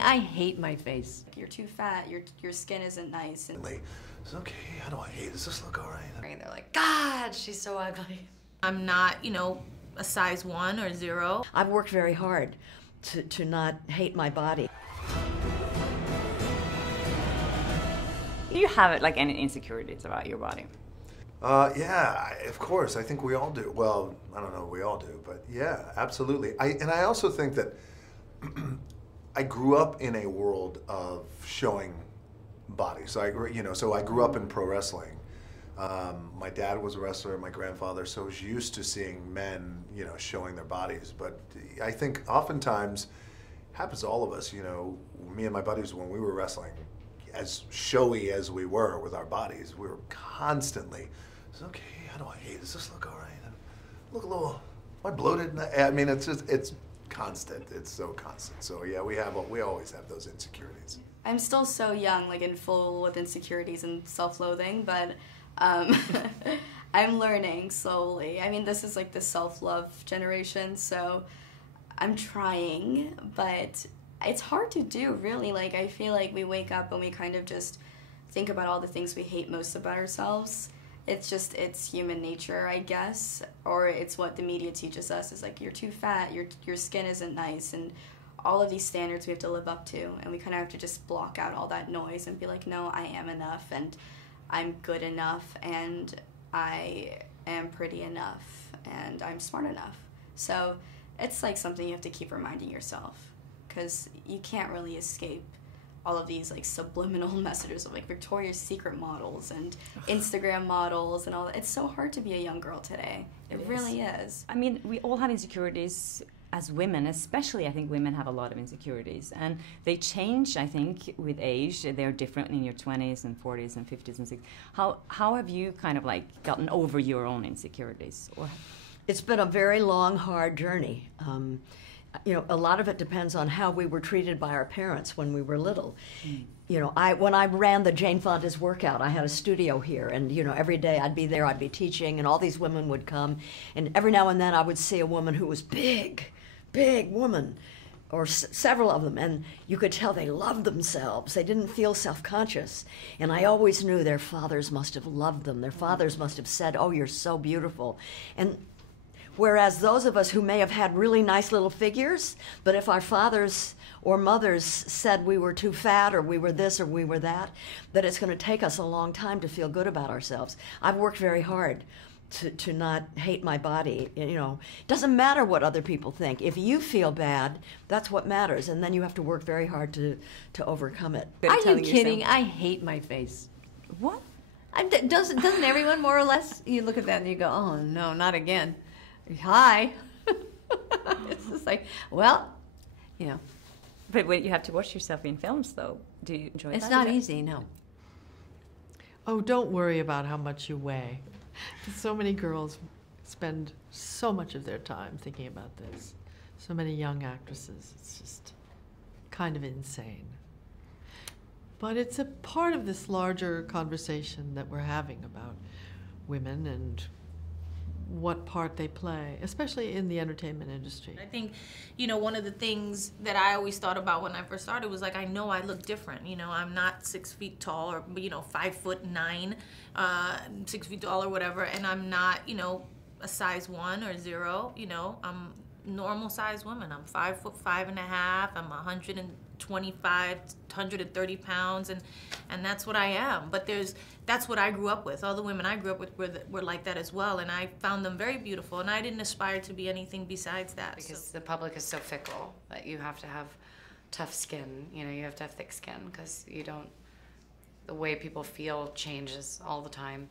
I hate my face. You're too fat, your skin isn't nice. And it's okay, how do I hate? Does this look all right? And they're like, God, she's so ugly. I'm not, you know, a size 1 or 0. I've worked very hard to not hate my body. Do you have like any insecurities about your body? Yeah, of course. I think we all do. Well, I don't know if we all do, but yeah, absolutely. And I also think that I grew up in a world of showing bodies. So I grew up in pro wrestling. My dad was a wrestler, my grandfather, so I was used to seeing men, showing their bodies. But I think oftentimes, it happens to all of us, me and my buddies, when we were wrestling, as showy as we were with our bodies, we were constantly, it's okay, how do I hate? Does this look all right? And look a little, am I bloated? I mean, it's constant. It's so constant. So yeah, we always have those insecurities. I'm still so young, like in full with insecurities and self-loathing, but I'm learning slowly. I mean, this is like the self-love generation, so I'm trying, but it's hard to do, really. Like, I feel like we wake up and we kind of just think about all the things we hate most about ourselves. It's human nature, I guess, or it's what the media teaches us. Is like, you're too fat, your skin isn't nice, and all of these standards we have to live up to, and we kind of have to just block out all that noise and be like, no, I am enough, and I'm good enough, and I am pretty enough, and I'm smart enough. So it's like something you have to keep reminding yourself, because you can't really escape all of these like subliminal messages of like Victoria's Secret models and Instagram models and all that. It's so hard to be a young girl today. It really is. I mean, we all have insecurities as women, especially I think women have a lot of insecurities, and they change, I think, with age. They're different in your 20s and 40s and 50s and 60s. How have you kind of like gotten over your own insecurities? It's been a very long, hard journey. A lot of it depends on how we were treated by our parents when we were little. When I ran the Jane Fonda's workout, I had a studio here, and every day I'd be there, I'd be teaching, and all these women would come, and every now and then I would see a woman who was big woman, or several of them, and you could tell they loved themselves. They didn't feel self-conscious, and I always knew their fathers must have loved them. Their fathers must have said, oh, you're so beautiful. And whereas those of us who may have had really nice little figures, but if our fathers or mothers said we were too fat or we were this or we were that it's going to take us a long time to feel good about ourselves. I've worked very hard to not hate my body. It doesn't matter what other people think. If you feel bad, that's what matters, and then you have to work very hard to overcome it. Are you kidding? I hate my face. What? Doesn't everyone more or less? You look at that and you go, oh no, not again. Hi. It's just like, well, But when you have to watch yourself in films, though, do you enjoy that? It's not easy, no. Oh, don't worry about how much you weigh. So many girls spend so much of their time thinking about this. So many young actresses. It's just kind of insane. But it's a part of this larger conversation that we're having about women and what part they play, especially in the entertainment industry. I think, one of the things that I always thought about when I first started was like, I know I look different. I'm not 6 feet tall or, 5'9", 6 feet tall or whatever, and I'm not, a size 1 or 0. I'm normal size woman. I'm 5'5.5". I'm 125, 130 pounds, and that's what I am. But that's what I grew up with. All the women I grew up with were like that as well, and I found them very beautiful, and I didn't aspire to be anything besides that. Because the public is so fickle that you have to have tough skin. You have to have thick skin, because the way people feel changes all the time.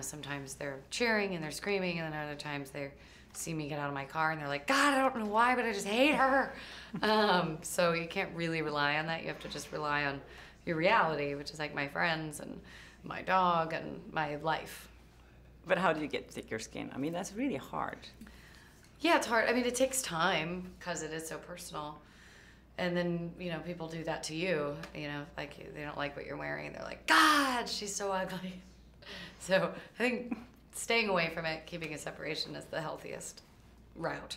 Sometimes they're cheering and they're screaming, and then other times they see me get out of my car and they're like, God, I don't know why, but I just hate her. So you can't really rely on that. You have to just rely on your reality, which is like my friends and my dog and my life. But how do you get thicker skin? I mean, that's really hard. Yeah, it's hard. I mean, it takes time because it is so personal. And then, people do that to you, like they don't like what you're wearing. They're like, God, she's so ugly. So I think staying away from it, keeping a separation is the healthiest route.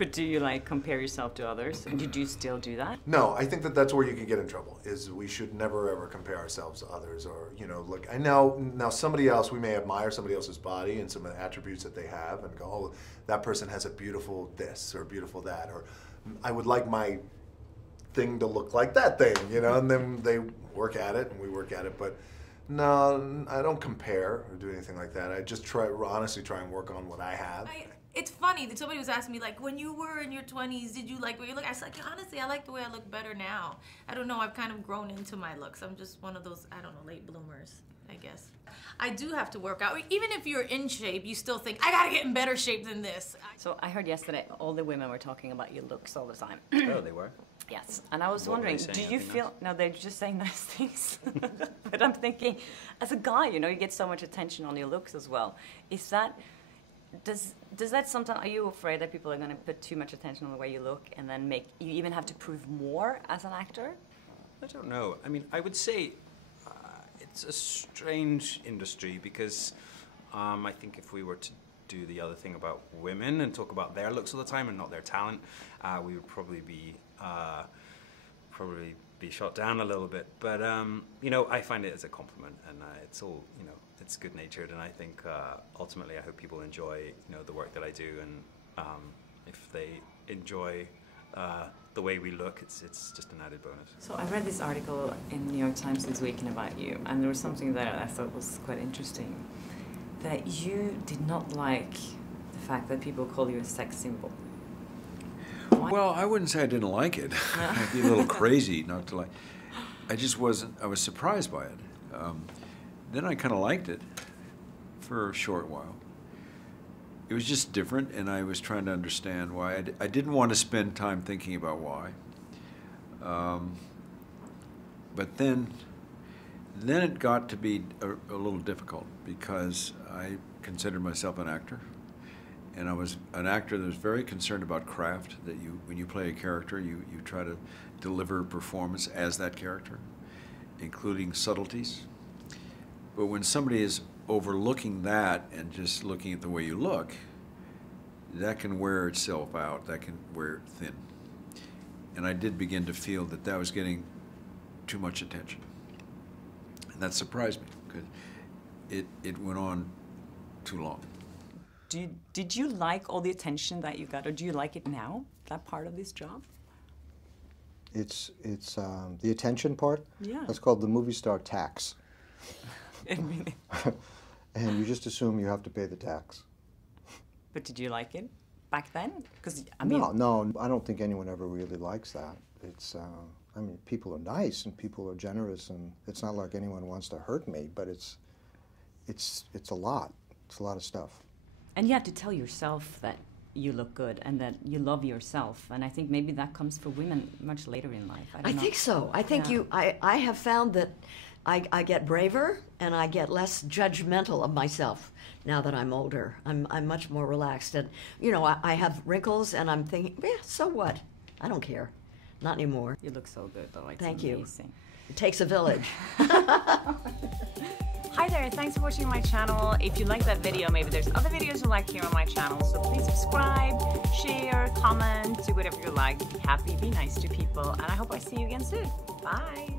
But do you like compare yourself to others? And did you still do that? No, I think that that's where you can get in trouble, is we should never ever compare ourselves to others, or, you know, look, I know now somebody else, we may admire somebody else's body and some of the attributes that they have and go, oh, that person has a beautiful this or beautiful that, or I would like my thing to look like that thing, you know, and then they work at it and we work at it, but no, I don't compare or do anything like that. I just honestly try and work on what I have. It's funny that somebody was asking me, like, when you were in your 20s, did you like the way you look? I was like, honestly, I like the way I look better now. I don't know, I've kind of grown into my looks. I'm just one of those, I don't know, late bloomers, I guess. I do have to work out. Even if you're in shape, you still think, I gotta get in better shape than this. So I heard yesterday all the women were talking about your looks all the time. Oh, they were? Yes, and I was What were they wondering, saying? do you Anything feel, nice? no, they're just saying nice things. But I'm thinking, as a guy, you know, you get so much attention on your looks as well. Is that, does that sometimes, are you afraid that people are going to put too much attention on the way you look and then make you even have to prove more as an actor? I don't know. I mean, I would say it's a strange industry because I think if we were to do the other thing about women and talk about their looks all the time and not their talent, we would probably be shot down a little bit. But you know, I find it as a compliment, and it's all, you know, it's good-natured, and I think ultimately I hope people enjoy, you know, the work that I do, and if they enjoy the way we look, it's just an added bonus. So I read this article in New York Times this weekend about you, and there was something that I thought was quite interesting, that you did not like the fact that people call you a sex symbol. Why? Well, I wouldn't say I didn't like it. I'd be a little crazy not to like. I just wasn't. I was surprised by it. Then I kind of liked it for a short while. It was just different, and I was trying to understand why. I didn't want to spend time thinking about why. But then it got to be a little difficult because I considered myself an actor. And I was an actor that was very concerned about craft, that when you play a character, you try to deliver a performance as that character, including subtleties. But when somebody is overlooking that and just looking at the way you look, that can wear itself out, that can wear thin. And I did begin to feel that that was getting too much attention. And that surprised me, because it went on too long. Did you like all the attention that you got, or do you like it now, that part of this job? It's the attention part. Yeah. That's called the movie star tax. Really? And you just assume you have to pay the tax. But did you like it back then? Because I mean, no, I don't think anyone ever really likes that. It's, I mean, people are nice and people are generous, and it's not like anyone wants to hurt me. But it's a lot. It's a lot of stuff. and you have to tell yourself that you look good and that you love yourself. And I think maybe that comes for women much later in life. I think so. I think I have found that I get braver and I get less judgmental of myself now that I'm older. I'm much more relaxed. And, you know, I have wrinkles and I'm thinking, yeah, so what? I don't care. Not anymore. You look so good, though. It's Thank amazing. you. It takes a village. Hi there, thanks for watching my channel. If you like that video, maybe there's other videos you like here on my channel, so please subscribe, share, comment, do whatever you like. Be happy, be nice to people, and I hope I see you again soon. Bye.